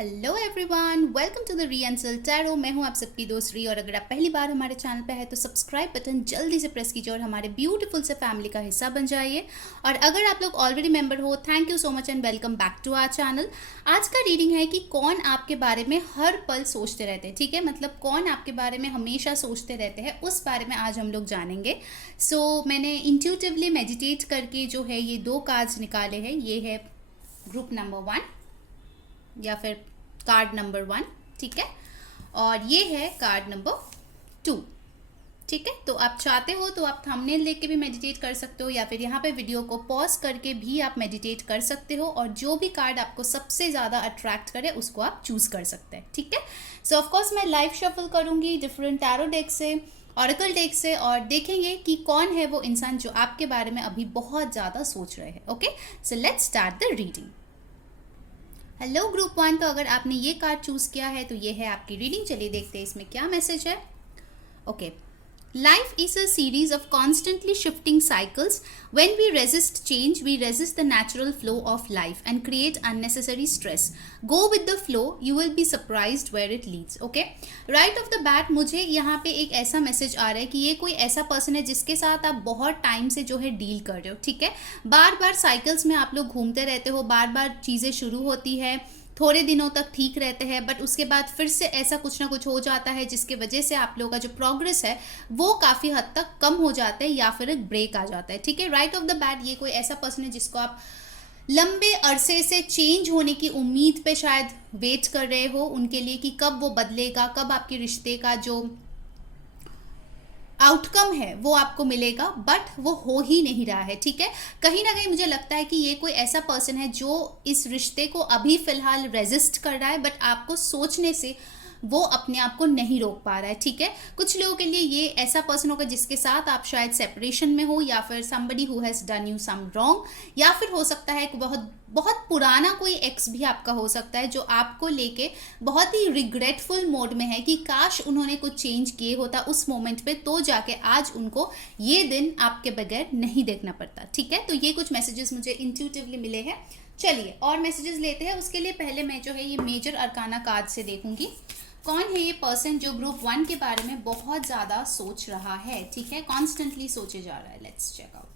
Hello everyone, welcome to the री एंसल tarot. मैं हूं आप सबकी दोस्त री, और अगर आप पहली बार हमारे चैनल पे है तो सब्सक्राइब बटन जल्दी से प्रेस कीजिए और हमारे ब्यूटीफुल से फैमिली का हिस्सा बन जाइए। और अगर आप लोग ऑलरेडी मेंबर हो, thank you so much and welcome back to our channel. आज का रीडिंग है कि कौन आपके बारे में हर पल सोचते रहते हैं। ठीक है, मतलब कौन आपके बारे में हमेशा सोचते रहते हैं, उस बारे में आज हम लोग जानेंगे। मैंने इंट्यूटिवली मेडिटेट करके जो है ये 2 कार्ड्स निकाले हैं। ये है ग्रुप नंबर 1 या फिर कार्ड नंबर 1, ठीक है, और ये है कार्ड नंबर 2, ठीक है। तो आप चाहते हो तो आप थंबनेल देख के भी मेडिटेट कर सकते हो, या फिर यहाँ पे वीडियो को पॉज करके भी आप मेडिटेट कर सकते हो, और जो भी कार्ड आपको सबसे ज़्यादा अट्रैक्ट करे उसको आप चूज कर सकते हैं, ठीक है। सो ऑफकोर्स मैं लाइव शफल करूँगी डिफरेंट टैरो डेक से, ऑरेकल डेक से, और देखेंगे कि कौन है वो इंसान जो आपके बारे में अभी बहुत ज़्यादा सोच रहे हैं। Okay, so let's start the reading. Hello group 1, तो अगर आपने ये कार्ड चूज किया है तो ये है आपकी रीडिंग। चलिए देखते हैं इसमें क्या मैसेज है। Okay, Life is a series of constantly shifting cycles. When we resist change, we resist the natural flow of life and create unnecessary stress. Go with the flow, you will be surprised where it leads. Okay? Right off the bat, मुझे यहाँ पे एक ऐसा message आ रहा है कि ये कोई ऐसा पर्सन है जिसके साथ आप बहुत टाइम से जो है डील कर रहे हो, ठीक है। बार बार साइकिल्स में आप लोग घूमते रहते हो, बार बार चीज़ें शुरू होती है, थोड़े दिनों तक ठीक रहते हैं, बट उसके बाद फिर से ऐसा कुछ ना कुछ हो जाता है जिसके वजह से आप लोगों का जो प्रोग्रेस है वो काफ़ी हद तक कम हो जाता है या फिर एक ब्रेक आ जाता है, ठीक है। राइट ऑफ द बैट ये कोई ऐसा पर्सन है जिसको आप लंबे अरसे से चेंज होने की उम्मीद पे शायद वेट कर रहे हो उनके लिए कि कब वो बदलेगा, कब आपके रिश्ते का जो आउटकम है वो आपको मिलेगा, बट वो हो ही नहीं रहा है, ठीक है। कहीं ना कहीं मुझे लगता है कि ये कोई ऐसा पर्सन है जो इस रिश्ते को अभी फिलहाल रेजिस्ट कर रहा है, बट आपको सोचने से वो अपने आप को नहीं रोक पा रहा है, ठीक है। कुछ लोगों के लिए ये ऐसा पर्सन होगा जिसके साथ आप शायद सेपरेशन में हो, या फिर somebody who has done you some wrong, या फिर हो सकता है बहुत बहुत पुराना कोई एक्स भी आपका हो सकता है जो आपको लेके बहुत ही रिग्रेटफुल मोड में है कि काश उन्होंने कुछ चेंज किए होता उस मोमेंट पे, तो जाके आज उनको ये दिन आपके बगैर नहीं देखना पड़ता, ठीक है। तो ये कुछ मैसेजेस मुझे इंट्यूटिवली मिले हैं। चलिए और मैसेजेस लेते हैं। उसके लिए पहले मैं जो है ये मेजर अरकाना कार्ड से देखूंगी कौन है ये पर्सन जो ग्रुप 1 के बारे में बहुत ज़्यादा सोच रहा है, ठीक है, कॉन्स्टेंटली सोचे जा रहा है। Let's check out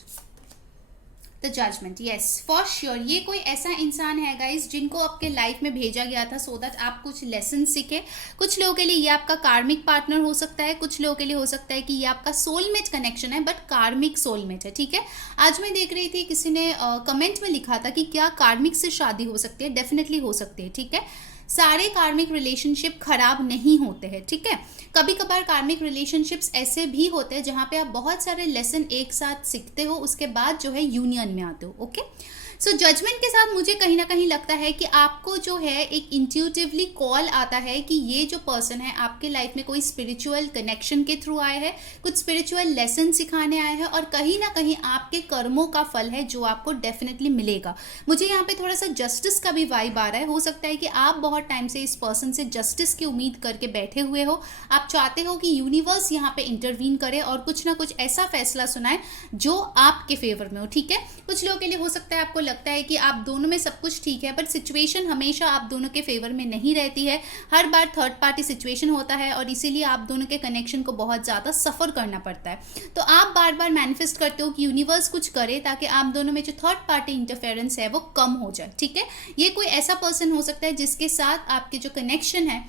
the judgement. Yes, for sure ये कोई ऐसा इंसान है गाइज जिनको आपके लाइफ में भेजा गया था सो दैट आप कुछ लेसन सीखे। कुछ लोगों के लिए ये आपका कार्मिक पार्टनर हो सकता है, कुछ लोगों के लिए हो सकता है कि ये आपका सोलमेट कनेक्शन है, बट कार्मिक सोलमेट है, ठीक है। आज मैं देख रही थी किसी ने कमेंट में लिखा था कि क्या कार्मिक से शादी हो सकती है। डेफिनेटली हो सकती है, ठीक है। सारे कार्मिक रिलेशनशिप खराब नहीं होते हैं, ठीक है। कभी कभार कार्मिक रिलेशनशिप्स ऐसे भी होते हैं जहाँ पे आप बहुत सारे लेसन एक साथ सीखते हो, उसके बाद जो है यूनियन में आते हो। ओके, सो जजमेंट के साथ मुझे कहीं ना कहीं लगता है कि आपको जो है एक इंट्यूटिवली कॉल आता है कि ये जो पर्सन है आपके लाइफ में कोई स्पिरिचुअल कनेक्शन के थ्रू आए हैं, कुछ स्पिरिचुअल लेसन सिखाने आए हैं, और कहीं ना कहीं आपके कर्मों का फल है जो आपको डेफिनेटली मिलेगा। मुझे यहाँ पे थोड़ा सा जस्टिस का भी वाइब आ रहा है। हो सकता है कि आप बहुत टाइम से इस पर्सन से जस्टिस की उम्मीद करके बैठे हुए हो। आप चाहते हो कि यूनिवर्स यहाँ पे इंटरवीन करे और कुछ ना कुछ ऐसा फैसला सुनाए जो आपके फेवर में हो, ठीक है। कुछ लोगों के लिए हो सकता है आपको लगता है कि आप दोनों में सब कुछ ठीक है, बट सिचुएशन हमेशा आप दोनों के फेवर में नहीं रहती है। हर बार थर्ड पार्टी सिचुएशन होता है और इसीलिए आप दोनों के कनेक्शन को बहुत ज़्यादा सफ़र करना पड़ता है। तो आप बार बार मैनिफेस्ट करते हो कि यूनिवर्स कुछ करे ताकि आप दोनों में जो थर्ड पार्टी इंटरफेरेंस है वो कम हो जाए, ठीक है। ये कोई ऐसा पर्सन हो सकता है जिसके साथ आपके जो कनेक्शन है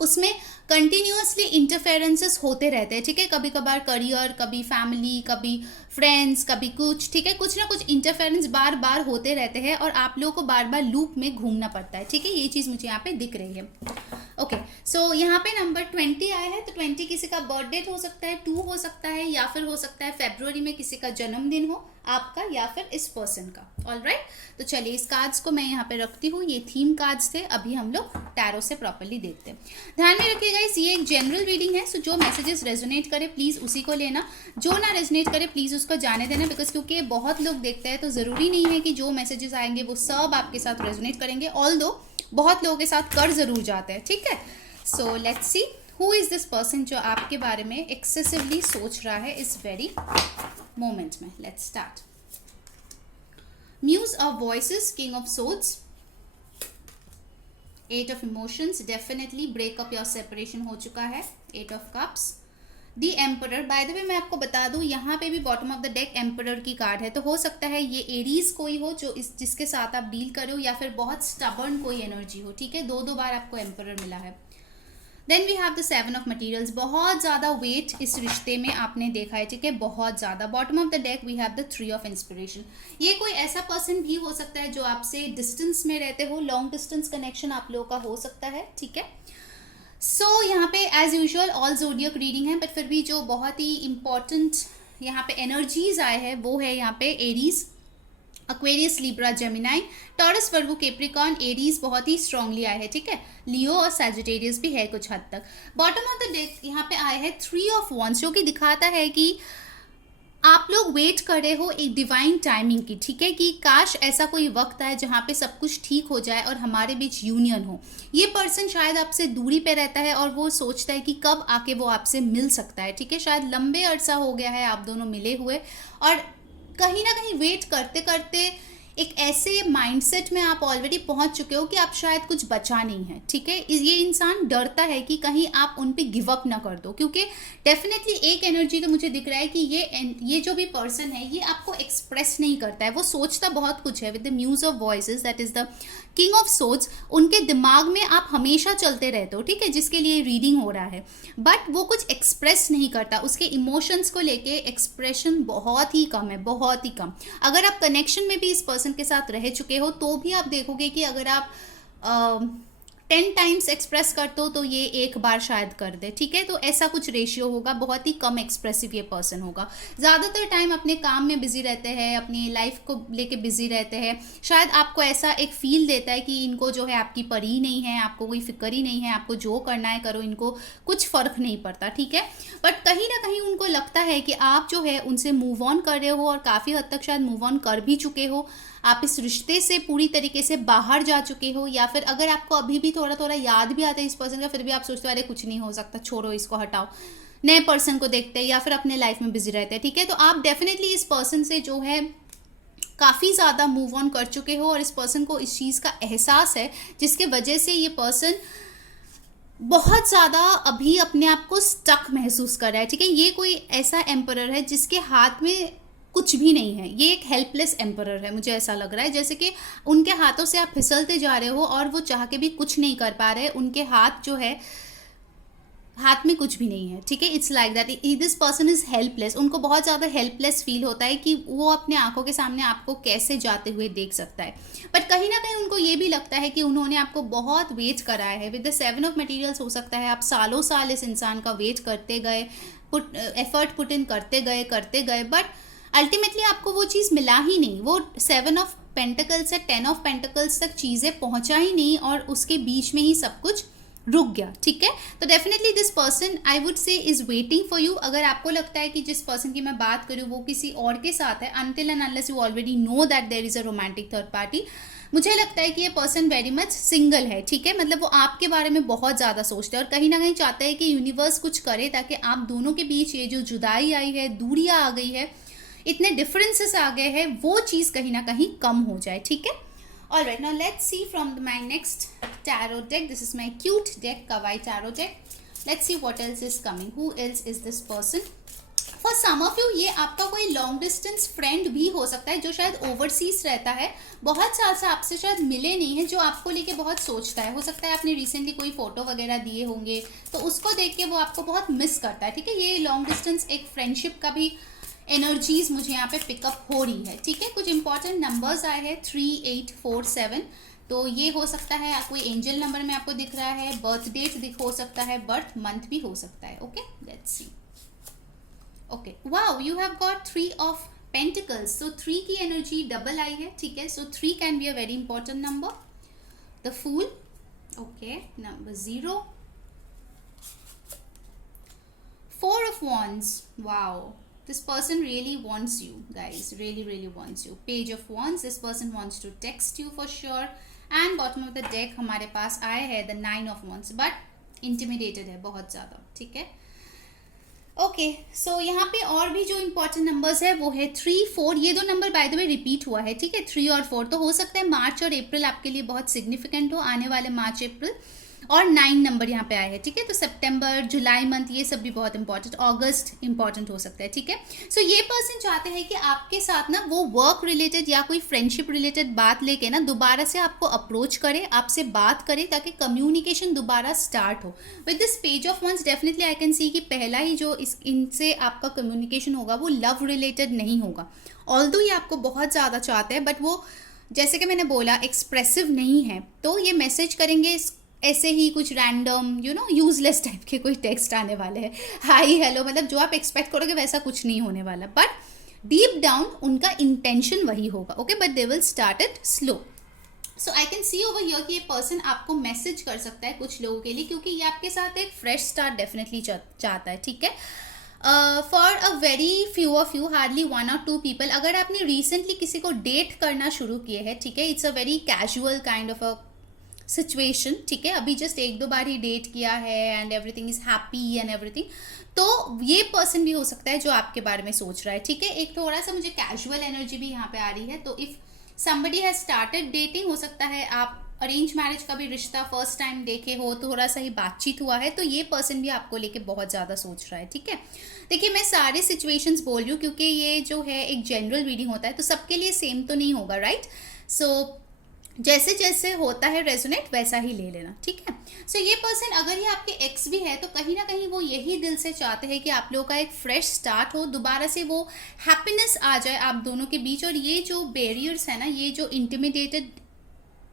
उसमें कंटिन्यूसली इंटरफेरेंसेस होते रहते हैं, ठीक है। कभी कभार करियर, कभी फैमिली, कभी फ्रेंड्स, कभी कुछ, ठीक है। कुछ ना कुछ इंटरफेरेंस बार बार होते रहते हैं और आप लोगों को बार बार लूप में घूमना पड़ता है, ठीक है। ये चीज़ मुझे यहाँ पे दिख रही है। ओके, सो यहाँ पे नंबर 20 आया है, तो 20 किसी का बर्थ डेट हो सकता है, 2 हो सकता है, या फिर हो सकता है फरवरी में किसी का जन्मदिन हो आपका या फिर इस पर्सन का। ऑलराइट, तो चलिए इस कार्ड्स को मैं यहाँ पे रखती हूँ। ये थीम कार्ड्स थे, अभी हम लोग टैरो से प्रॉपरली देखते हैं। ध्यान में रखिएगा ये एक जनरल रीडिंग है, सो जो मैसेजेस रेजोनेट करे प्लीज़ उसी को लेना, जो ना रेजोनेट करे प्लीज़ उसको जाने देना, बिकॉज क्योंकि बहुत लोग देखते हैं तो ज़रूरी नहीं है कि जो मैसेजेस आएंगे वो सब आपके साथ रेजोनेट करेंगे, ऑल्दो बहुत लोगों के साथ कर ज़रूर जाते हैं, ठीक है। So let's see who is this person जो आपके बारे में एक्सेसिवली सोच रहा है इस वेरी मोमेंट में। Let's start. Muse of voices, king of swords, eight of emotions, definitely breakup या सेपरेशन हो चुका है. Eight of cups, the emperor. By the way मैं आपको बता दूं, यहाँ पे भी bottom of the deck emperor की कार्ड है, तो हो सकता है ये एरीज कोई हो जो जिसके साथ आप डील करो, या फिर बहुत स्टबर्न कोई एनर्जी हो. ठीक है, दो बार आपको एम्परर मिला है. Then we have the seven of materials. बहुत ज़्यादा वेट इस रिश्ते में आपने देखा है. ठीक है, बहुत ज़्यादा. Bottom of the deck we have the three of inspiration. ये कोई ऐसा पर्सन भी हो सकता है जो आपसे डिस्टेंस में रहते हो, लॉन्ग डिस्टेंस कनेक्शन आप लोगों का हो सकता है. ठीक है, सो यहाँ पे एज यूजुअल ऑल ज़ोडियक रीडिंग है, बट फिर भी जो बहुत ही इंपॉर्टेंट यहाँ पे एनर्जीज आए हैं वो है यहाँ पे Aries, Aquarius, Libra, Gemini, Taurus, Virgo, Capricorn. Aries बहुत ही स्ट्रांगली आए हैं. ठीक है, लियो और सैजिटेरियस भी है कुछ हद तक. बॉटम ऑफ द डेक यहाँ पे आए हैं थ्री ऑफ वॉन्ड्स, जो कि दिखाता है कि आप लोग वेट कर रहे हो एक डिवाइन टाइमिंग की. ठीक है, कि काश ऐसा कोई वक्त आए जहाँ पे सब कुछ ठीक हो जाए और हमारे बीच यूनियन हो. ये पर्सन शायद आपसे दूरी पे रहता है और वो सोचता है कि कब आके वो आपसे मिल सकता है. ठीक है, शायद लंबे अरसा हो गया है आप दोनों मिले हुए, और कहीं ना कहीं वेट करते करते एक ऐसे माइंडसेट में आप ऑलरेडी पहुंच चुके हो कि आप शायद कुछ बचा नहीं है. ठीक है, ये इंसान डरता है कि कहीं आप उन पे गिव अप ना कर दो, क्योंकि डेफिनेटली एक एनर्जी तो मुझे दिख रहा है कि ये जो भी पर्सन है ये आपको एक्सप्रेस नहीं करता है. वो सोचता बहुत कुछ है. With the muse of voices, that is the king of swords, उनके दिमाग में आप हमेशा चलते रहते हो. ठीक है, जिसके लिए रीडिंग हो रहा है, बट वो कुछ एक्सप्रेस नहीं करता. उसके इमोशंस को लेके एक्सप्रेशन बहुत ही कम है, बहुत ही कम. अगर आप कनेक्शन में भी इस पर्सन के साथ रह चुके हो तो भी आप देखोगे कि अगर आप 10 टाइम्स एक्सप्रेस करते हो तो ये एक बार शायद कर दे. ठीक है, तो ऐसा कुछ रेशियो होगा. बहुत ही कम एक्सप्रेसिव ये पर्सन होगा. ज़्यादातर टाइम अपने काम में बिजी रहते हैं, अपनी लाइफ को लेके बिजी रहते हैं. शायद आपको ऐसा एक फील देता है कि इनको जो है आपकी परी नहीं है, आपको कोई फिक्र ही नहीं है, आपको जो करना है करो, इनको कुछ फ़र्क नहीं पड़ता. ठीक है, बट कहीं ना कहीं उनको लगता है कि आप जो है उनसे मूव ऑन कर रहे हो, और काफ़ी हद तक शायद मूव ऑन कर भी चुके हो. आप इस रिश्ते से पूरी तरीके से बाहर जा चुके हो, या फिर अगर आपको अभी भी थोड़ा थोड़ा याद भी आता है इस पर्सन का, फिर भी आप सोचते हो अरे कुछ नहीं हो सकता, छोड़ो इसको, हटाओ, नए पर्सन को देखते हैं, या फिर अपने लाइफ में बिजी रहते हैं. ठीक है, तो आप डेफिनेटली इस पर्सन से जो है काफ़ी ज़्यादा मूव ऑन कर चुके हो, और इस पर्सन को इस चीज़ का एहसास है, जिसके वजह से ये पर्सन बहुत ज़्यादा अभी अपने आप को स्टक महसूस कर रहा है. ठीक है, ये कोई ऐसा एम्परर है जिसके हाथ में कुछ भी नहीं है. ये एक हेल्पलेस एम्परर है. मुझे ऐसा लग रहा है जैसे कि उनके हाथों से आप फिसलते जा रहे हो और वो चाह के भी कुछ नहीं कर पा रहे. उनके हाथ जो है, हाथ में कुछ भी नहीं है. ठीक है, it's like that this person is helpless. उनको बहुत ज़्यादा हेल्पलेस फील होता है कि वो अपने आंखों के सामने आपको कैसे जाते हुए देख सकता है. बट कहीं ना कहीं उनको ये भी लगता है कि उन्होंने आपको बहुत वेट कराया है. With the seven of materials हो सकता है आप सालों साल इस इंसान का वेट करते गए, एफर्ट पुट इन करते गए, बट अल्टीमेटली आपको वो चीज़ मिला ही नहीं. वो 7 ऑफ पेंटिकल्स से 10 ऑफ पेंटिकल्स तक चीज़ें पहुंचा ही नहीं, और उसके बीच में ही सब कुछ रुक गया. ठीक है, तो definitely this person I would say is waiting for you. अगर आपको लगता है कि जिस पर्सन की मैं बात करूँ वो किसी और के साथ है, until and unless you already know that there is a romantic third party, मुझे लगता है कि ये पर्सन वेरी मच सिंगल है. ठीक है, मतलब वो आपके बारे में बहुत ज़्यादा सोचता है, और कहीं ना कहीं चाहता है कि यूनिवर्स कुछ करे ताकि आप दोनों के बीच ये जो जुदाई आई है, दूरियाँ आ गई है, इतने डिफरेंसेस आ गए हैं, वो चीज़ कहीं ना कहीं कम हो जाए. ठीक है, alright, now let's see from my next tarot deck. This is my cute deck, Kawaii tarot deck. Let's see what else is coming. Who else is this person? For some of you ये आपका कोई long distance friend भी हो सकता है जो शायद overseas रहता है, बहुत साल से आपसे शायद मिले नहीं है, जो आपको लेके बहुत सोचता है. हो सकता है आपने रिसेंटली कोई फोटो वगैरह दिए होंगे तो उसको देख के वो आपको बहुत मिस करता है. ठीक है, ये लॉन्ग डिस्टेंस एक फ्रेंडशिप का भी एनर्जीज मुझे यहाँ पे पिकअप हो रही है. ठीक है, कुछ इंपॉर्टेंट नंबर्स आए हैं 3, 8, 4, 7. तो ये हो सकता है कोई एंजल नंबर में आपको दिख रहा है, बर्थ डेट हो सकता है, बर्थ मंथ भी हो सकता है. Okay, let's see. Okay, wow, you have got 3 of pentacles. So 3 की एनर्जी डबल आई है. ठीक है, so 3 can be a very important number. The fool. Okay, number 0. 4 of wands. Wow, this person really wants you, guys. Really wants you. Page of wands. This person wants to text you for sure. And bottom of the deck हमारे पास आए है the 9 of wands, but intimidated है बहुत ज़्यादा. ठीक है, okay, so यहाँ पे और भी जो इम्पोर्टेंट नंबर्स है वो है 3, 4। ये दो number by the way repeat हुआ है, ठीक है, 3 और 4। तो हो सकता है मार्च और अप्रैल आपके लिए बहुत सिग्निफिकेंट हो, आने वाले मार्च अप्रैल। और 9 नंबर यहाँ पे आए हैं, ठीक है। तो सितंबर, जुलाई मंथ ये सब भी बहुत इंपॉर्टेंट, अगस्त इंपॉर्टेंट हो सकता है, ठीक है। सो ये पर्सन चाहते हैं कि आपके साथ ना वो वर्क रिलेटेड या कोई फ्रेंडशिप रिलेटेड बात लेके ना दोबारा से आपको अप्रोच करे, आपसे बात करे, ताकि कम्युनिकेशन दोबारा स्टार्ट हो। With this page of wands definitely I can see कि पहला ही जो इनसे आपका कम्युनिकेशन होगा वो लव रिलेटेड नहीं होगा। ऑल्दो ये आपको बहुत ज़्यादा चाहते हैं, बट वो जैसे कि मैंने बोला एक्सप्रेसिव नहीं है, तो ये मैसेज करेंगे ऐसे ही कुछ रैंडम यूजलेस टाइप के कोई टेक्स्ट आने वाले हैं, हाई हेलो, मतलब जो आप एक्सपेक्ट करोगे वैसा कुछ नहीं होने वाला। बट डीप डाउन उनका इंटेंशन वही होगा, okay, but they will start it slow. So I can C over here कि ये पर्सन आपको मैसेज कर सकता है कुछ लोगों के लिए, क्योंकि ये आपके साथ एक फ्रेश स्टार्ट डेफिनेटली चाहता है, ठीक है। For a very few of you, hardly 1 और 2 पीपल, अगर आपने रिसेंटली किसी को डेट करना शुरू किए हैं, ठीक है, it's a very casual kind of a situation, ठीक है, अभी जस्ट 1-2 बार ही डेट किया है and everything is happy and everything, तो ये पर्सन भी हो सकता है जो आपके बारे में सोच रहा है, ठीक है। एक थोड़ा सा मुझे कैजुअल एनर्जी भी यहाँ पे आ रही है। तो if somebody has started dating, हो सकता है आप अरेंज मैरिज का भी रिश्ता फर्स्ट टाइम देखे हो, थोड़ा सा ही बातचीत हुआ है, तो ये पर्सन भी आपको लेके बहुत ज़्यादा सोच रहा है, ठीक है। देखिए मैं सारे सिचुएशंस बोल रही हूँ क्योंकि ये जो है एक जनरल रीडिंग होता है, तो सबके लिए सेम तो नहीं होगा, राइट। सो जैसे जैसे होता है रेजोनेट वैसा ही ले लेना, ठीक है। सो ये पर्सन अगर ये आपके एक्स भी है, तो कहीं ना कहीं वो यही दिल से चाहते हैं कि आप लोगों का एक फ्रेश स्टार्ट हो, दोबारा से वो हैप्पीनेस आ जाए आप दोनों के बीच। और ये जो बैरियर्स है ना, ये जो इंटिमिडेटेड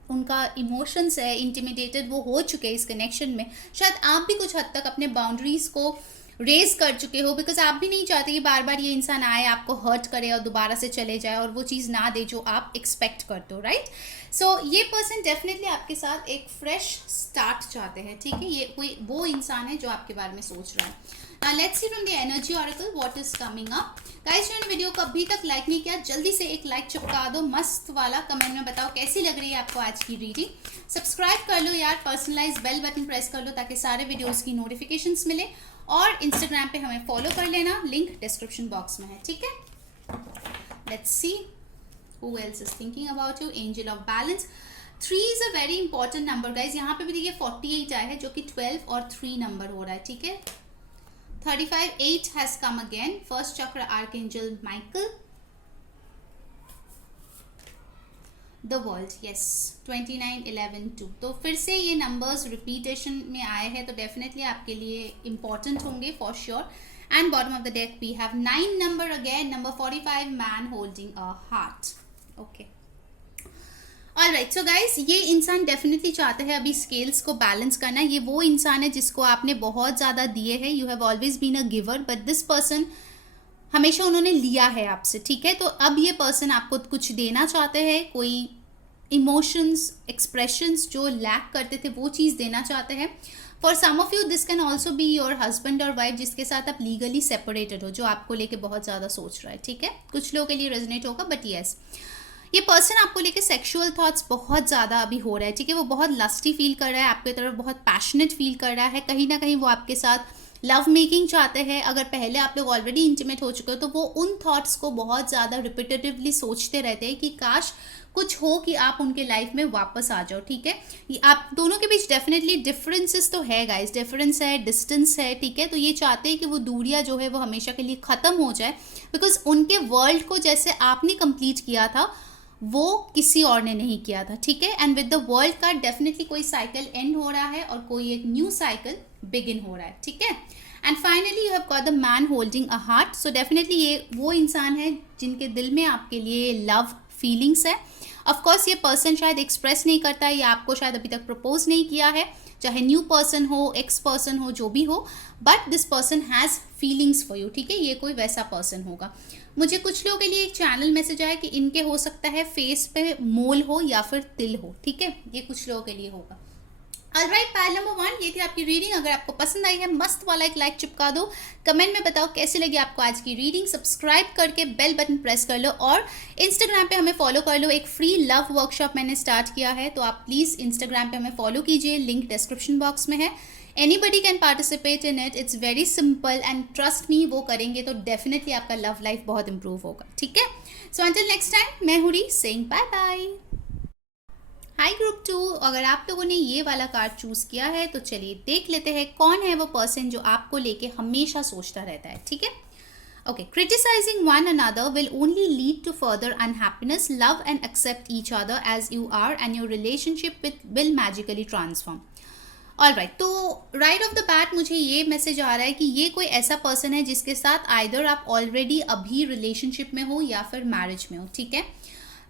उनका इमोशंस है, इंटिमिडेटेड वो हो चुके हैं इस कनेक्शन में, शायद आप भी कुछ हद तक अपने बाउंड्रीज को रेज कर चुके हो, बिकॉज आप भी नहीं चाहते कि बार बार ये इंसान आए, आपको हर्ट करे और दोबारा से चले जाए और वो चीज़ ना दे जो आप एक्सपेक्ट करते हो, राइट। सो ये पर्सन डेफिनेटली आपके साथ एक फ्रेश स्टार्ट चाहते हैं, ठीक है। ये कोई वो इंसान है जो आपके बारे में सोच रहा है। Now let's see from the energy oracle what is coming up. Guys जिन्होंने वीडियो को अभी तक लाइक नहीं किया, जल्दी से एक लाइक चिपका दो मस्त वाला, कमेंट में बताओ कैसी लग रही है आपको आज की रीडिंग। सब्सक्राइब कर लो यार, पर्सनलाइज बेल बटन प्रेस कर लो ताकि सारे वीडियोस की नोटिफिकेशंस मिले, और इंस्टाग्राम पे हमें फॉलो कर लेना, लिंक डिस्क्रिप्शन बॉक्स में है, ठीक है। Let's C who else is thinking about you. Angel of balance, 3 is a very important number guys। यहाँ पे भी देखिए 48 आया है जो कि 12 और 3 नंबर हो रहा है, ठीक है। 35, 8 has come again, first chakra archangel Michael, the world, yes, 29, 11, 2। तो फिर से ये नंबर्स रिपीटेशन में आए हैं, तो डेफिनेटली आपके लिए इंपॉर्टेंट होंगे for sure. And bottom of the deck we have 9 number again, number 45, man holding a heart, okay. Alright, so guys ये इंसान डेफिनेटली चाहते हैं अभी स्केल्स को बैलेंस करना। ये वो इंसान है जिसको आपने बहुत ज़्यादा दिए हैं, you have always been a giver, but this person हमेशा उन्होंने लिया है आपसे, ठीक है। तो अब ये पर्सन आपको कुछ देना चाहते हैं, कोई इमोशंस, एक्सप्रेशंस जो लैक करते थे वो चीज़ देना चाहते हैं। For some of you this can also be your husband और वाइफ जिसके साथ आप लीगली सेपरेटेड हो, जो आपको लेके बहुत ज़्यादा सोच रहा है, ठीक है। कुछ लोगों के लिए रेजोनेट होगा, बट येस ये पर्सन आपको लेके सेक्सुअल थॉट्स बहुत ज़्यादा अभी हो रहा है, ठीक है। वो बहुत लस्टी फील कर रहा है आपके तरफ, बहुत पैशनेट फील कर रहा है, कहीं ना कहीं वो आपके साथ लव मेकिंग चाहते हैं। अगर पहले आप लोग ऑलरेडी इंटीमेट हो चुके हो तो वो उन थॉट्स को बहुत ज़्यादा रिपीटेटिवली सोचते रहते हैं कि काश कुछ हो कि आप उनके लाइफ में वापस आ जाओ, ठीक है। आप दोनों के बीच डेफिनेटली डिफरेंसेस तो है गाइस, डिफरेंस है, डिस्टेंस है, ठीक है। तो ये चाहते हैं कि वो दूरियां जो है वो हमेशा के लिए ख़त्म हो जाए, बिकॉज उनके वर्ल्ड को जैसे आपने कंप्लीट किया था वो किसी और ने नहीं किया था, ठीक है। And with the world card definitely कोई साइकिल एंड हो रहा है और कोई एक न्यू साइकिल बिगिन हो रहा है, ठीक है। And finally you have got the man holding a heart. So definitely ये वो इंसान है जिनके दिल में आपके लिए लव फीलिंग्स है। ऑफ कोर्स ये पर्सन शायद एक्सप्रेस नहीं करता है या आपको शायद अभी तक प्रपोज नहीं किया है, चाहे न्यू पर्सन हो, एक्स पर्सन हो, जो भी हो, but this person has feelings for you, ठीक है। ये कोई वैसा पर्सन होगा। मुझे कुछ लोगों के लिए एक चैनल मैसेज आया कि इनके हो सकता है फेस पे मोल हो या फिर तिल हो, ठीक है। ये कुछ लोगों के लिए होगा। ऑलराइट, पाइल नंबर 1 ये थी आपकी रीडिंग। अगर आपको पसंद आई है मस्त वाला एक लाइक चिपका दो, कमेंट में बताओ कैसी लगी आपको आज की रीडिंग, सब्सक्राइब करके बेल बटन प्रेस कर लो और इंस्टाग्राम पे हमें फॉलो कर लो। एक फ्री लव वर्कशॉप मैंने स्टार्ट किया है, तो आप प्लीज़ इंस्टाग्राम पे हमें फॉलो कीजिए, लिंक डिस्क्रिप्शन बॉक्स में है। Anybody can participate in it, it's very simple and trust me, वो करेंगे तो डेफिनेटली आपका लव लाइफ बहुत इंप्रूव होगा। ठीक है, सो अंटिल नेक्स्ट टाइम, मैं हुरी सेइंग बाय बाय। हाय ग्रुप 2, अगर आप लोगों ने ये वाला कार्ड चूज किया है तो चलिए देख लेते हैं कौन है वो पर्सन जो आपको लेके हमेशा सोचता रहता है। ठीक है, okay, criticising one another will only lead to further unhappiness, love and accept each other as you are and your relationship will magically transform. Alright, तो राइट ऑफ द बैट मुझे ये मैसेज आ रहा है कि ये कोई ऐसा पर्सन है जिसके साथ आइदर आप ऑलरेडी अभी रिलेशनशिप में हो या फिर मैरिज में हो। ठीक है,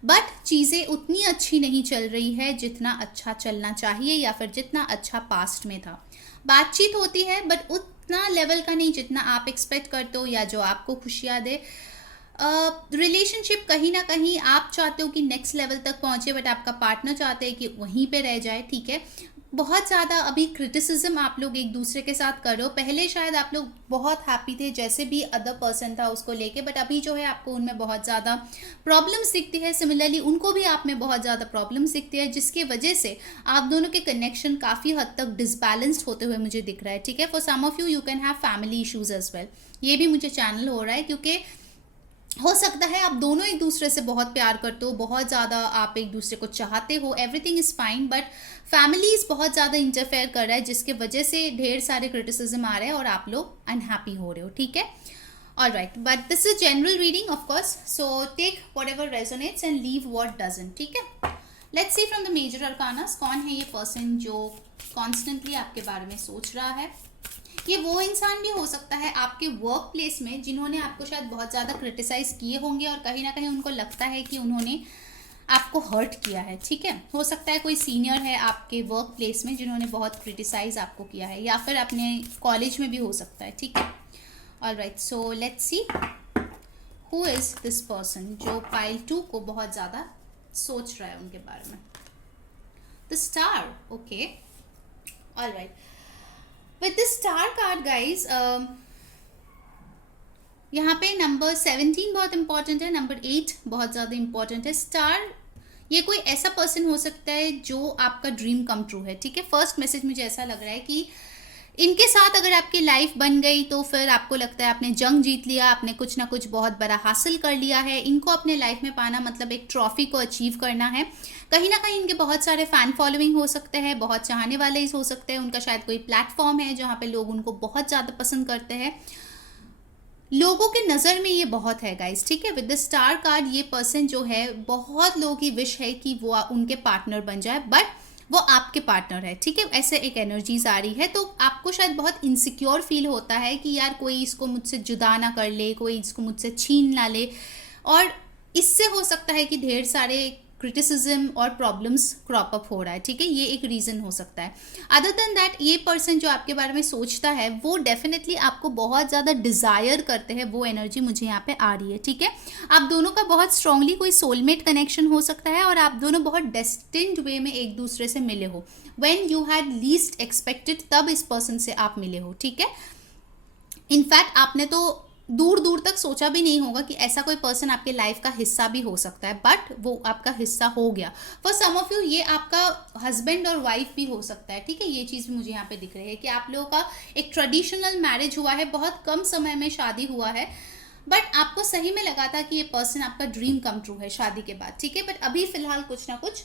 बट चीज़ें उतनी अच्छी नहीं चल रही है जितना अच्छा चलना चाहिए या फिर जितना अच्छा पास्ट में था। बातचीत होती है बट उतना लेवल का नहीं जितना आप एक्सपेक्ट करते हो या जो आपको खुशियाँ दे। रिलेशनशिप कहीं ना कहीं आप चाहते हो कि नेक्स्ट लेवल तक पहुंचे, बट आपका पार्टनर चाहते हैं कि वहीं पे रह जाए। ठीक है, बहुत ज़्यादा अभी क्रिटिसिज्म आप लोग एक दूसरे के साथ कर रहे हो। पहले शायद आप लोग बहुत हैप्पी थे जैसे भी अदर पर्सन था उसको लेके, बट अभी जो है आपको उनमें बहुत ज़्यादा प्रॉब्लम्स दिखती है। सिमिलरली उनको भी आप में बहुत ज़्यादा प्रॉब्लम्स दिखती है, जिसकी वजह से आप दोनों के कनेक्शन काफ़ी हद तक डिसबैलेंस्ड होते हुए मुझे दिख रहा है। ठीक है, for some of you you can have family issues as well, ये भी मुझे चैनल हो रहा है, क्योंकि हो सकता है आप दोनों एक दूसरे से बहुत प्यार करते हो, बहुत ज़्यादा आप एक दूसरे को चाहते हो, everything is fine, but families बहुत ज़्यादा इंटरफेयर कर रहा है, जिसके वजह से ढेर सारे क्रिटिसिज्म आ रहे हैं और आप लोग अनहैप्पी हो रहे हो। ठीक है, alright, but this is general reading of course, so take whatever resonates and leave what doesn't. ठीक है, let's see from the major arcanas कौन है ये पर्सन जो कॉन्स्टेंटली आपके बारे में सोच रहा है। ये वो इंसान भी हो सकता है आपके वर्क प्लेस में जिन्होंने आपको शायद बहुत ज़्यादा क्रिटिसाइज किए होंगे और कहीं ना कहीं उनको लगता है कि उन्होंने आपको हर्ट किया है। ठीक है, हो सकता है कोई सीनियर है आपके वर्क प्लेस में जिन्होंने बहुत क्रिटिसाइज आपको किया है, या फिर अपने कॉलेज में भी हो सकता है। ठीक है, alright, so let's see who is this person जो पाइल 2 को बहुत ज़्यादा सोच रहा है उनके बारे में। The star, okay, alright, with this star card guys, यहाँ पे नंबर 17 बहुत इंपॉर्टेंट है, नंबर 8 बहुत ज़्यादा इंपॉर्टेंट है। स्टार, ये कोई ऐसा पर्सन हो सकता है जो आपका ड्रीम कम ट्रू है। ठीक है, फर्स्ट मैसेज मुझे ऐसा लग रहा है कि इनके साथ अगर आपकी लाइफ बन गई तो फिर आपको लगता है आपने जंग जीत लिया, आपने कुछ ना कुछ बहुत बड़ा हासिल कर लिया है। इनको अपने लाइफ में पाना मतलब एक ट्रॉफी को अचीव करना है। कहीं ना कहीं इनके बहुत सारे फैन फॉलोइंग हो सकते हैं, बहुत चाहने वाले हो सकते हैं, उनका शायद कोई प्लेटफॉर्म है जहाँ पे लोग उनको बहुत ज़्यादा पसंद करते हैं, लोगों के नज़र में ये बहुत है गाइस। ठीक है, विद द स्टार कार्ड ये पर्सन जो है बहुत लोगों की विश है कि वो उनके पार्टनर बन जाए, बट वो आपके पार्टनर है। ठीक है, ऐसे एक एनर्जीज आ रही है, तो आपको शायद बहुत इनसिक्योर फील होता है कि यार कोई इसको मुझसे जुदा ना कर ले, कोई इसको मुझसे छीन ना ले, और इससे हो सकता है कि ढेर सारे क्रिटिसिज्म और प्रॉब्लम्स क्रॉप अप हो रहा है। ठीक है, ये एक रीज़न हो सकता है। अदर देन दैट ये पर्सन जो आपके बारे में सोचता है वो डेफिनेटली आपको बहुत ज़्यादा डिज़ायर करते हैं, वो एनर्जी मुझे यहाँ पे आ रही है। ठीक है, आप दोनों का बहुत स्ट्रांगली कोई सोलमेट कनेक्शन हो सकता है और आप दोनों बहुत डेस्टिन्ड वे में एक दूसरे से मिले हो। When you had least expected तब इस पर्सन से आप मिले हो। ठीक है, इनफैक्ट आपने तो दूर दूर तक सोचा भी नहीं होगा कि ऐसा कोई पर्सन आपके लाइफ का हिस्सा भी हो सकता है, बट वो आपका हिस्सा हो गया। फॉर सम ऑफ यू ये आपका हस्बैंड और वाइफ भी हो सकता है। ठीक है, ये चीज़ भी मुझे यहाँ पे दिख रही है कि आप लोगों का एक ट्रेडिशनल मैरिज हुआ है, बहुत कम समय में शादी हुआ है, बट आपको सही में लगा था कि ये पर्सन आपका ड्रीम कम ट्रू है शादी के बाद। ठीक है, बट अभी फिलहाल कुछ ना कुछ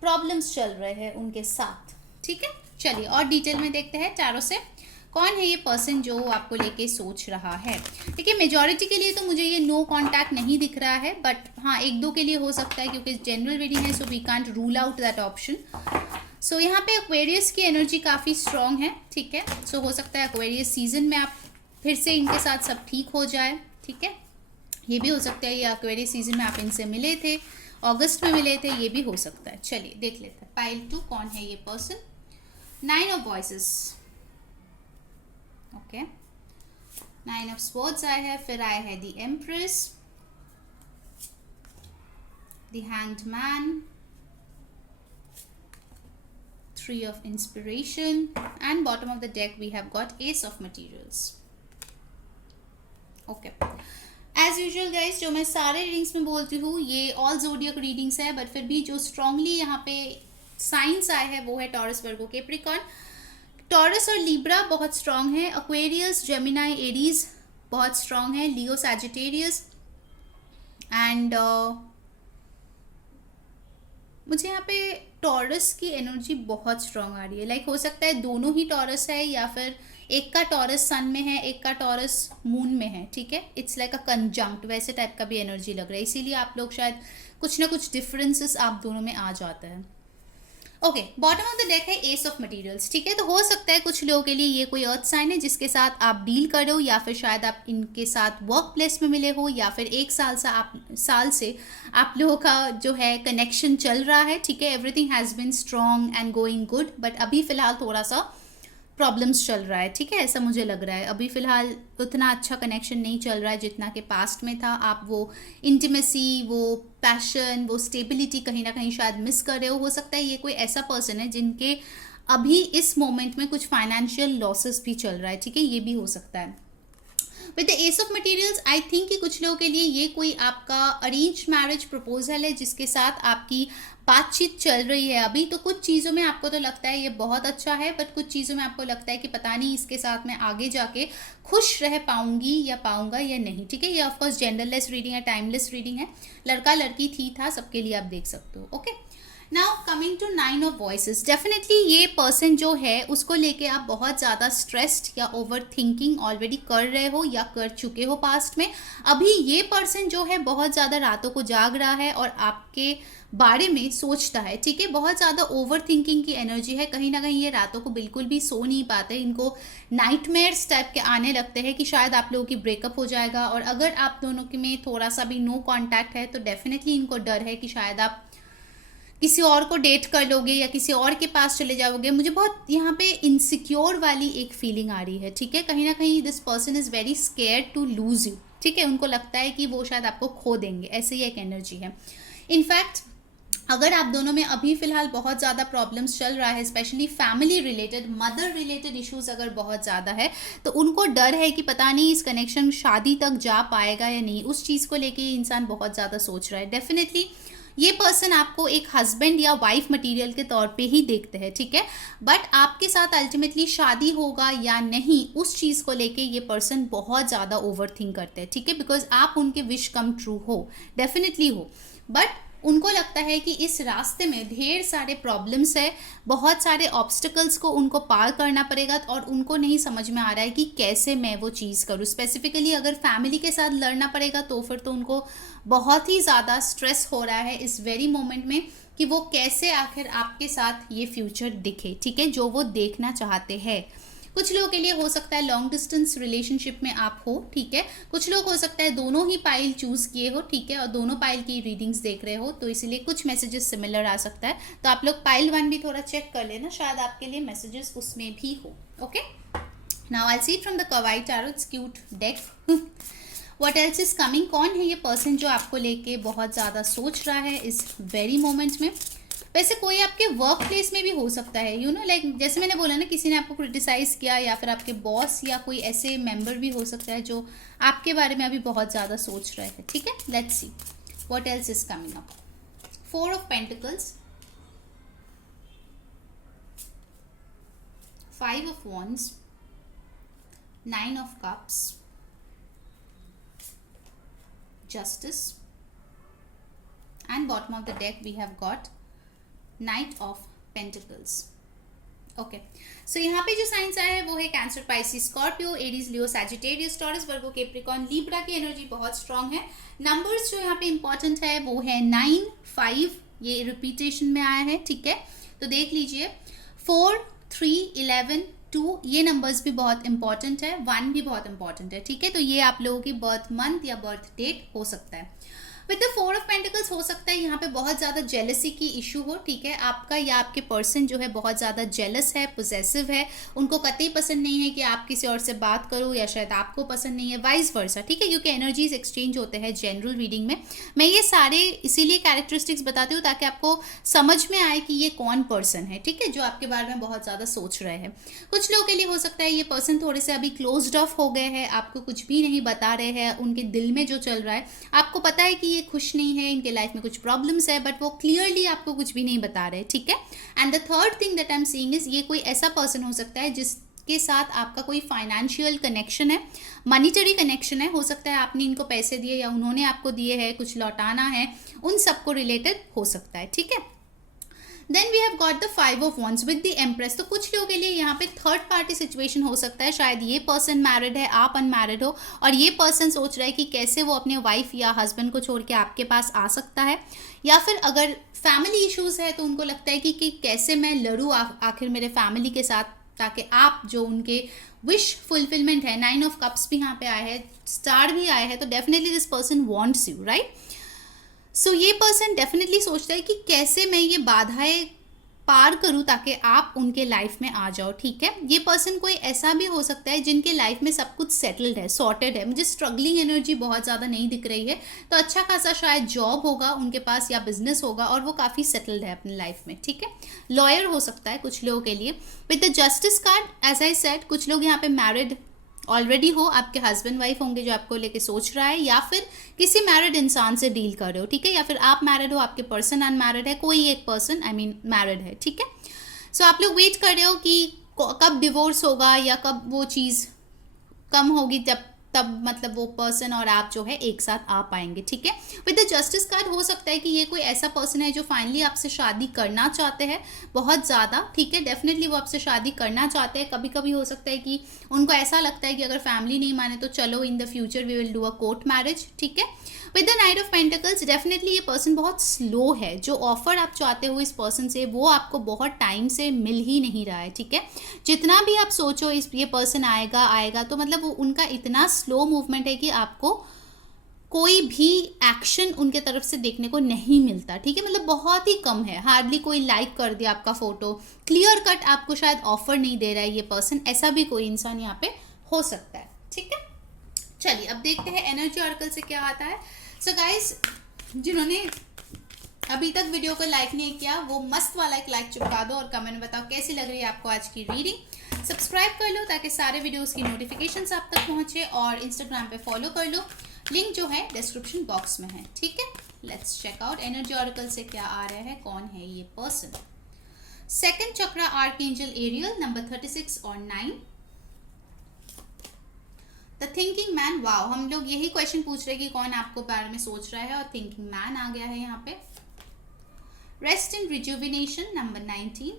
प्रॉब्लम्स चल रहे हैं उनके साथ। ठीक है, चलिए और डिटेल में देखते हैं टैरो से कौन है ये पर्सन जो आपको लेके सोच रहा है। देखिए, मेजॉरिटी के लिए तो मुझे ये नो कांटेक्ट नहीं दिख रहा है, बट हाँ एक दो के लिए हो सकता है क्योंकि जनरल रीडिंग है, so we can't rule out that option. सो यहाँ पे एक्वेरियस की एनर्जी काफ़ी स्ट्रॉन्ग है। ठीक है, सो हो सकता है एक्वेरियस सीजन में आप फिर से इनके साथ सब ठीक हो जाए। ठीक है, ये भी हो सकता है ये एक्वेरियस सीजन में आप इनसे मिले थे, अगस्त में मिले थे, ये भी हो सकता है। चलिए देख लेते हैं पाइल 2 कौन है ये person. 9 of voices, okay, 9 of swords आए हैं, फिर आए हैं the empress, the hanged man, Tree of Inspiration, and bottom of the deck we have got Ace of Materials. Okay, as usual guys, जो मैं सारे रीडिंग्स में बोलती हूँ ये ऑल जोडियक रीडिंग्स है, बट फिर भी जो स्ट्रांगली यहाँ पे साइंस आए हैं वो है टॉरस, वर्गो, कैप्रिकॉर्न। टॉरस और लिब्रा बहुत स्ट्रांग है, एक्वेरियस, जेमिनाई, एरीज बहुत स्ट्रांग है, लियो, सैजिटेरियस, एंड मुझे यहाँ पे टॉरस की एनर्जी बहुत स्ट्रांग आ रही है। लाइक हो सकता है दोनों ही टॉरस है, या फिर एक का टॉरस सन में है, एक का टॉरस मून में है, ठीक है। इट्स लाइक अ कंजंक्ट, वैसे टाइप का भी एनर्जी लग रहा है, इसीलिए आप लोग शायद कुछ ना कुछ डिफरेंसेस आप दोनों में आ जाता है। Okay, bottom of the deck है एस ऑफ मटेरियल्स, ठीक है। तो हो सकता है कुछ लोगों के लिए ये कोई अर्थ साइन है जिसके साथ आप डील कर रहे हो, या फिर शायद आप इनके साथ वर्क प्लेस में मिले हो, या फिर एक साल से आप लोगों का जो है कनेक्शन चल रहा है, ठीक है। Everything has been strong and going good, but अभी फिलहाल थोड़ा सा प्रॉब्लम्स चल रहा है, ठीक है, ऐसा मुझे लग रहा है। अभी फिलहाल उतना अच्छा कनेक्शन नहीं चल रहा है जितना कि पास्ट में था। आप वो इंटीमेसी, वो पैशन, वो स्टेबिलिटी कहीं ना कहीं शायद मिस कर रहे हो सकता है ये कोई ऐसा पर्सन है जिनके अभी इस मोमेंट में कुछ फाइनेंशियल लॉसेस भी चल रहा है, ठीक है, ये भी हो सकता है। With the S of materials I think कि कुछ लोगों के लिए ये कोई आपका अरेंज मैरिज प्रपोजल है जिसके साथ आपकी बातचीत चल रही है अभी। तो कुछ चीज़ों में आपको तो लगता है ये बहुत अच्छा है, बट कुछ चीज़ों में आपको लगता है कि पता नहीं इसके साथ मैं आगे जाके खुश रह पाऊंगी या पाऊंगा या नहीं, ठीक है। ये ऑफकोर्स जेंडरलेस रीडिंग है, टाइमलेस रीडिंग है, लड़का लड़की थी था सबके लिए आप देख सकते हो। Okay, now coming to 9 of voices, definitely ये पर्सन जो है उसको लेके आप बहुत ज़्यादा स्ट्रेस्ड या ओवर थिंकिंग ऑलरेडी कर रहे हो या कर चुके हो पास्ट में। अभी ये पर्सन जो है बहुत ज़्यादा रातों को जाग रहा है और आपके बारे में सोचता है, ठीक है। बहुत ज़्यादा ओवर थिंकिंग की एनर्जी है, कहीं ना कहीं ये रातों को बिल्कुल भी सो नहीं पाते, इनको नाइटमेयर्स टाइप के आने लगते हैं कि शायद आप लोगों की ब्रेकअप हो जाएगा। और अगर आप दोनों के में थोड़ा सा भी नो कॉन्टैक्ट है तो डेफिनेटली इनको डर है कि शायद आप किसी और को डेट कर लोगे या किसी और के पास चले जाओगे। मुझे बहुत यहाँ पे इनसिक्योर वाली एक फीलिंग आ रही है, ठीक है। कहीं ना कहीं this person is very scared to lose you, ठीक है। उनको लगता है कि वो शायद आपको खो देंगे, ऐसे ही एक एनर्जी है। इनफैक्ट अगर आप दोनों में अभी फिलहाल बहुत ज़्यादा प्रॉब्लम्स चल रहा है, specially family related, mother related issues अगर बहुत ज़्यादा है, तो उनको डर है कि पता नहीं इस कनेक्शन शादी तक जा पाएगा या नहीं। उस चीज़ को लेके इंसान बहुत ज़्यादा सोच रहा है। डेफिनेटली ये पर्सन आपको एक हस्बैंड या वाइफ मटेरियल के तौर पे ही देखते हैं, ठीक है। बट आपके साथ अल्टीमेटली शादी होगा या नहीं, उस चीज़ को लेके ये पर्सन बहुत ज़्यादा ओवर थिंक करते हैं, ठीक है। बिकॉज आप उनके विश कम ट्रू हो, डेफिनेटली हो, बट उनको लगता है कि इस रास्ते में ढेर सारे प्रॉब्लम्स है, बहुत सारे ऑब्स्टिकल्स को उनको पार करना पड़ेगा, और उनको नहीं समझ में आ रहा है कि कैसे मैं वो चीज़ करूँ। स्पेसिफिकली अगर फैमिली के साथ लड़ना पड़ेगा तो फिर तो उनको बहुत ही ज़्यादा स्ट्रेस हो रहा है इस वेरी मोमेंट में कि वो कैसे आखिर आपके साथ ये फ्यूचर दिखे, ठीक है, जो वो देखना चाहते हैं। कुछ लोगों के लिए हो सकता है लॉन्ग डिस्टेंस रिलेशनशिप में आप हो, ठीक है। कुछ लोग हो सकता है दोनों ही पाइल चूज़ किए हो, ठीक है, और दोनों पाइल की रीडिंग्स देख रहे हो, तो इसीलिए कुछ मैसेजेस सिमिलर आ सकता है। तो आप लोग पाइल 1 भी थोड़ा चेक कर लेना, शायद आपके लिए मैसेजेस उसमें भी हो। Okay, now I see from the kawaii tarot, it's cute deck. What else is coming, कौन है ये पर्सन जो आपको लेके बहुत ज़्यादा सोच रहा है इस वेरी मोमेंट में। वैसे कोई आपके वर्क प्लेस में भी हो सकता है, यू नो, लाइक जैसे मैंने बोला ना, किसी ने आपको क्रिटिसाइज किया, या फिर आपके बॉस या कोई ऐसे मेंबर भी हो सकता है जो आपके बारे में अभी बहुत ज़्यादा सोच रहे हैं, ठीक है। Let's see what else is coming up. 4 of pentacles, 5 of wands, 9 of cups, justice, and bottom of the deck we have got Knight of Pentacles. Okay, so यहाँ पे जो साइंस आया है वो है Cancer, Pisces, Scorpio, Aries, Leo, Sagittarius, Taurus, Virgo, Capricorn, Libra की energy बहुत strong है। नंबर्स जो यहाँ पे इंपॉर्टेंट है वो है 9, 5, ये रिपीटेशन में आया है, ठीक है। तो देख लीजिए 4, 3, 11, 2, ये नंबर्स भी बहुत इंपॉर्टेंट है, 1 भी बहुत इंपॉर्टेंट है, ठीक है। तो ये आप लोगों की बर्थ मंथ या बर्थ डेट हो सकता है। विद द 4 ऑफ पेंटिकल्स हो सकता है यहाँ पे बहुत ज़्यादा जेलसी की इशू हो, ठीक है, आपका या आपके पर्सन जो है बहुत ज़्यादा जेलस है, पोजेसिव है, उनको कतई पसंद नहीं है कि आप किसी और से बात करो, या शायद आपको पसंद नहीं है, वाइस वर्सा, ठीक है, क्योंकि एनर्जीज एक्सचेंज होते हैं जनरल रीडिंग में। मैं ये सारे इसीलिए कैरेक्टरिस्टिक्स बताती हूँ ताकि आपको समझ में आए कि ये कौन पर्सन है, ठीक है, जो आपके बारे में बहुत ज़्यादा सोच रहे हैं। कुछ लोगों के लिए हो सकता है ये पर्सन थोड़े से अभी क्लोज्ड ऑफ हो गए हैं, आपको कुछ भी नहीं बता रहे हैं, उनके दिल में जो चल रहा है, आपको पता है कि ये खुश नहीं है, इनके लाइफ में कुछ प्रॉब्लम्स है, बट वो क्लियरली आपको कुछ भी नहीं बता रहे, ठीक है। And the third thing that I am seeing is ये कोई ऐसा पर्सन हो सकता है जिसके साथ आपका कोई फाइनेंशियल कनेक्शन है, मनीटरी कनेक्शन है, हो सकता है आपने इनको पैसे दिए या उन्होंने आपको दिए हैं, कुछ लौटाना है, उन सबको रिलेटेड हो सकता है, ठीक है। Then we have got the 5 of wands with the empress. तो कुछ लोगों के लिए यहाँ पे थर्ड पार्टी सिचुएशन हो सकता है, शायद ये पर्सन मैरिड है, आप अनमैरिड हो, और ये पर्सन सोच रहा है कि कैसे वो अपने वाइफ या हस्बैंड को छोड़ के आपके पास आ सकता है, या फिर अगर फैमिली इश्यूज है तो उनको लगता है कि कैसे मैं लड़ूँ आखिर मेरे फैमिली के साथ, ताकि आप जो उनके विश फुलफिलमेंट है। 9 ऑफ कप्स भी यहाँ पे आए हैं, स्टार भी आए हैं, तो definitely this person wants you, right. So ये पर्सन डेफिनेटली सोचता है कि कैसे मैं ये बाधाएं पार करूं ताकि आप उनके लाइफ में आ जाओ, ठीक है। ये पर्सन कोई ऐसा भी हो सकता है जिनके लाइफ में सब कुछ सेटल्ड है, सॉर्टेड है, मुझे स्ट्रगलिंग एनर्जी बहुत ज़्यादा नहीं दिख रही है, तो अच्छा खासा शायद जॉब होगा उनके पास या बिजनेस होगा और वो काफ़ी सेटल्ड है अपनी लाइफ में, ठीक है। लॉयर हो सकता है कुछ लोगों के लिए। With the justice card as I said, कुछ लोग यहाँ पे मैरिड ऑलरेडी हो, आपके हस्बैंड वाइफ होंगे जो आपको लेके सोच रहा है, या फिर किसी मैरिड इंसान से डील कर रहे हो, ठीक है, या फिर आप मैरिड हो, आपके पर्सन अनमैरिड है, कोई एक पर्सन आई मीन मैरिड है, ठीक है। सो आप लोग वेट कर रहे हो कि कब डिवोर्स होगा या कब वो चीज़ कम होगी, तब मतलब वो पर्सन और आप जो है एक साथ आ पाएंगे, ठीक है। विद द जस्टिस कार्ड हो सकता है कि ये कोई ऐसा पर्सन है जो फाइनली आपसे शादी करना चाहते हैं बहुत ज़्यादा, ठीक है, डेफिनेटली वो आपसे शादी करना चाहते हैं। कभी कभी हो सकता है कि उनको ऐसा लगता है कि अगर फैमिली नहीं माने तो चलो in the future we will do a court marriage, ठीक है। With the knight of pentacles, definitely ये पर्सन बहुत स्लो है, जो ऑफर आप चाहते हो इस पर्सन से वो आपको बहुत टाइम से मिल ही नहीं रहा है, ठीक है। जितना भी आप सोचो ये पर्सन आएगा तो मतलब वो उनका इतना स्लो मूवमेंट है कि आपको कोई भी एक्शन उनके तरफ से देखने को नहीं मिलता, ठीक है, मतलब बहुत ही कम है, हार्डली कोई लाइक कर दिया आपका फोटो, क्लियर कट आपको शायद ऑफर नहीं दे रहा है ये पर्सन, ऐसा भी कोई इंसान यहाँ पे हो सकता है, ठीक है। चलिए अब देखते हैं एनर्जी ऑरेकल से क्या आता है। सो गाइस, जिन्होंने अभी तक वीडियो को लाइक नहीं किया वो मस्त वाला एक लाइक चिपका दो और कमेंट बताओ कैसी लग रही है आपको आज की रीडिंग। सब्सक्राइब कर लो ताकि सारे वीडियोस की नोटिफिकेशंस आप तक पहुंचे, और इंस्टाग्राम पे फॉलो कर लो, लिंक जो है डिस्क्रिप्शन बॉक्स में है, ठीक है। Let's check out energy oracle से क्या आ रहा है, कौन है ये person. Second chakra archangel Ariel, number 36 और 9। द थिंकिंग मैन, वाओ, हम लोग यही क्वेश्चन पूछ रहे हैं कि कौन आपको बारे में सोच रहा है, और थिंकिंग मैन आ गया है यहाँ पे। Rest in rejuvenation, number 19,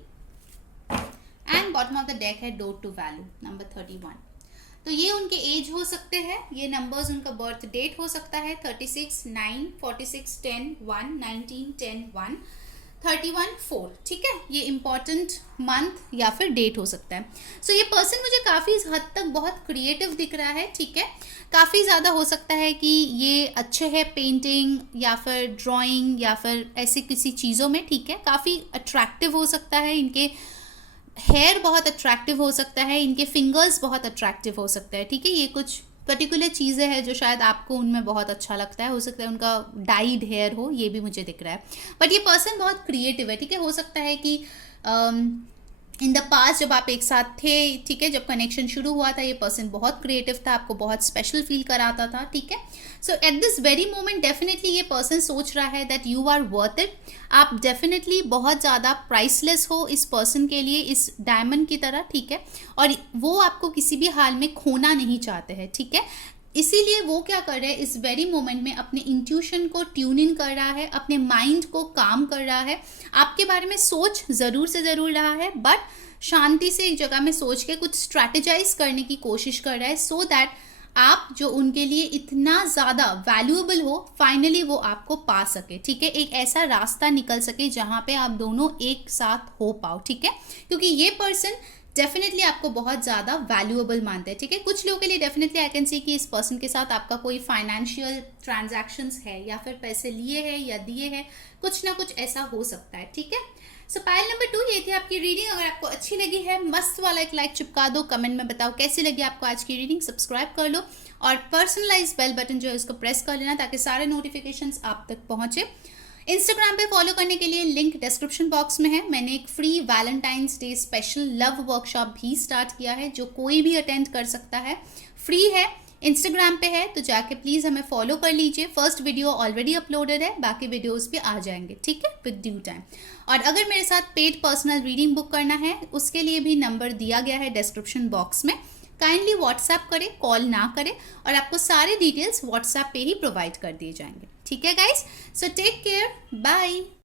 and bottom of the deck है डोर टू वैल्यू, नंबर 31। तो ये उनके एज हो सकते हैं, ये नंबर्स उनका बर्थ डेट हो सकता है, 36, 9, 46, 10, 1, 19, 10, 1, 31, 4, ठीक है, ये इंपॉर्टेंट मंथ या फिर डेट हो सकता है। सो ये पर्सन मुझे काफ़ी हद तक बहुत क्रिएटिव दिख रहा है, ठीक है, काफ़ी ज़्यादा हो सकता है कि ये अच्छे है पेंटिंग या फिर ड्राइंग या फिर ऐसे किसी चीज़ों में, ठीक है, काफ़ी अट्रैक्टिव हो सकता है, इनके हेयर बहुत अट्रैक्टिव हो सकता है, इनके फिंगर्स बहुत अट्रैक्टिव हो सकता है, ठीक है, ये कुछ पर्टिकुलर चीज़ें हैं जो शायद आपको उनमें बहुत अच्छा लगता है, हो सकता है उनका डाइड हेयर हो, ये भी मुझे दिख रहा है। बट ये पर्सन बहुत क्रिएटिव है, ठीक है, हो सकता है कि इन द पास्ट जब आप एक साथ थे, ठीक है, जब कनेक्शन शुरू हुआ था, ये पर्सन बहुत क्रिएटिव था, आपको बहुत स्पेशल फील कराता था, ठीक है। So at this very moment definitely ये पर्सन सोच रहा है that you are worth it, आप डेफिनेटली बहुत ज़्यादा प्राइसलेस हो इस पर्सन के लिए, इस डायमंड की तरह, ठीक है, और वो आपको किसी भी हाल में खोना नहीं चाहते हैं, ठीक है। इसीलिए वो क्या कर रहे हैं इस वेरी मोमेंट में, अपने इंट्यूशन को ट्यून इन कर रहा है, अपने माइंड को काम कर रहा है, आपके बारे में सोच ज़रूर से ज़रूर रहा है, बट शांति से एक जगह में सोच के कुछ स्ट्रैटेजाइज करने की कोशिश कर रहा है, सो दैट आप जो उनके लिए इतना ज़्यादा वैल्यूएबल हो, फाइनली वो आपको पा सके, ठीक है, एक ऐसा रास्ता निकल सके जहाँ पे आप दोनों एक साथ हो पाओ, ठीक है, क्योंकि ये पर्सन डेफिनेटली आपको बहुत ज़्यादा वैल्यूएबल मानते हैं, ठीक है। कुछ लोगों के लिए डेफिनेटली आई कैन सी कि इस पर्सन के साथ आपका कोई फाइनेंशियल ट्रांजैक्शंस है या फिर पैसे लिए हैं या दिए हैं, कुछ ना कुछ ऐसा हो सकता है, ठीक है। सो पाइल नंबर 2 ये थी आपकी रीडिंग। अगर आपको अच्छी लगी है मस्त वाला एक लाइक चिपका दो, कमेंट में बताओ कैसी लगी आपको आज की रीडिंग, सब्सक्राइब कर लो और पर्सनलाइज बेल बटन जो है उसको प्रेस कर लेना ताकि सारे नोटिफिकेशंस आप तक पहुंचे। इंस्टाग्राम पे फॉलो करने के लिए लिंक डिस्क्रिप्शन बॉक्स में है। मैंने एक free Valentine's day special love workshop भी स्टार्ट किया है जो कोई भी अटेंड कर सकता है, फ्री है, इंस्टाग्राम पे है, तो जाके प्लीज़ हमें फॉलो कर लीजिए। फर्स्ट वीडियो ऑलरेडी अपलोडेड है, बाकी वीडियोस भी आ जाएंगे, ठीक है, विद ड्यू टाइम। और अगर मेरे साथ पेड पर्सनल रीडिंग बुक करना है उसके लिए भी नंबर दिया गया है डिस्क्रिप्शन बॉक्स में। काइंडली व्हाट्सएप करें, कॉल ना करें, और आपको सारे डिटेल्स व्हाट्सएप पे ही प्रोवाइड कर दिए जाएंगे, ठीक है guys. So take care, bye.